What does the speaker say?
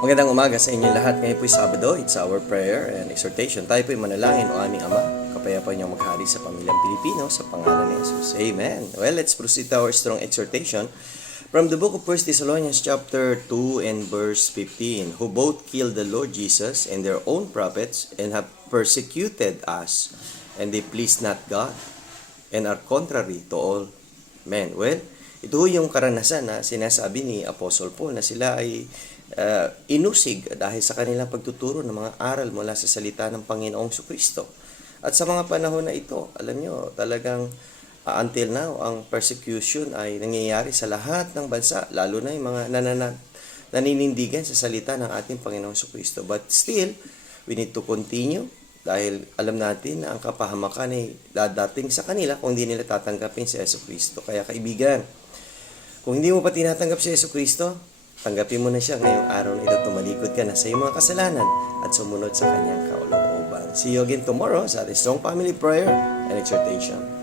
Magandang umaga sa inyo lahat. Ngayon po'y Sabado. It's our prayer and exhortation. Tayo po'y manalangin o aming Ama. Kapayapaan niyang maghari sa pamilyang Pilipino sa pangalan ni Jesus. Amen. Well, let's proceed to our strong exhortation from the book of 1 Thessalonians chapter 2 and verse 15. Who both killed the Lord Jesus and their own prophets and have persecuted us, and they please not God and are contrary to all men. Well, ito yung karanasan na sinasabi ni Apostle Paul na sila ay inusig dahil sa kanilang pagtuturo ng mga aral mula sa salita ng Panginoong Kristo. At sa mga panahon na ito, alam nyo, talagang until now, ang persecution ay nangyayari sa lahat ng bansa, lalo na yung mga naninindigan sa salita ng ating Panginoong Kristo. But still, we need to continue dahil alam natin na ang kapahamakan ay dadating sa kanila kung hindi nila tatanggapin si Yesu Kristo. Kaya kaibigan, kung hindi mo pa tinatanggap si Yesu Kristo, tanggapin mo na siya ngayong araw na ito. Tumalikod ka na sa iyong mga kasalanan at sumunod sa kanyang kalooban. See you again tomorrow sa ating strong family prayer and exhortation.